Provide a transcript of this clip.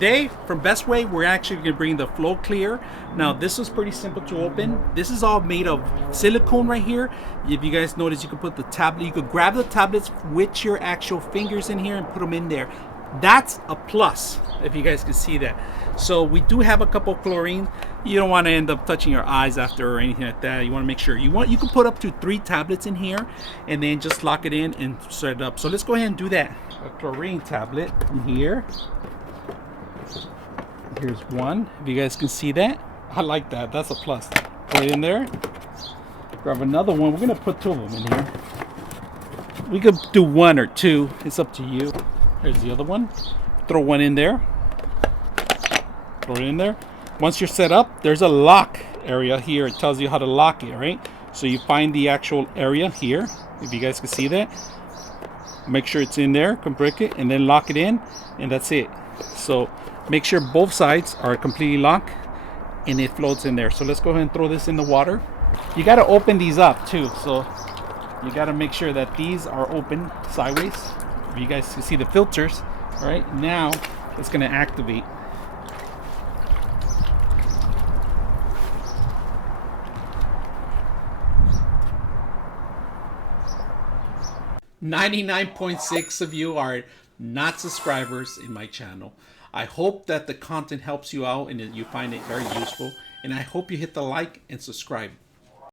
today from Bestway, we're actually going to bring the Flowclear. Now, this was pretty simple to open. This is all made of silicone right here. If you guys notice, you can put the tablet, you could grab the tablets with your actual fingers in here and put them in there. That's a plus, if you guys can see that. So we do have a couple of chlorine. You don't want to end up touching your eyes after or anything like that. You want to make sure you can put up to 3 tablets in here and then just lock it in and set it up. So let's go ahead and do that. A chlorine tablet in here. Here's one, if you guys can see that. I like that, that's a plus. Put it in there. Grab another one. We're gonna put 2 of them in here. We could do 1 or 2, it's up to you. Here's the other one. Throw one in there. Throw it in there. Once you're set up, there's a lock area here. It tells you how to lock it, right? So you find the actual area here, if you guys can see that. Make sure it's in there, break it, and then lock it in, and that's it. So make sure both sides are completely locked and it floats in there. So let's go ahead and throw this in the water. You got to open these up too, so you got to make sure that these are open sideways. If you guys can see the filters, all right, now it's going to activate. .6 of you are not subscribers in my channel. I hope that the content helps you out and that you find it very useful, and I hope you hit the like and subscribe.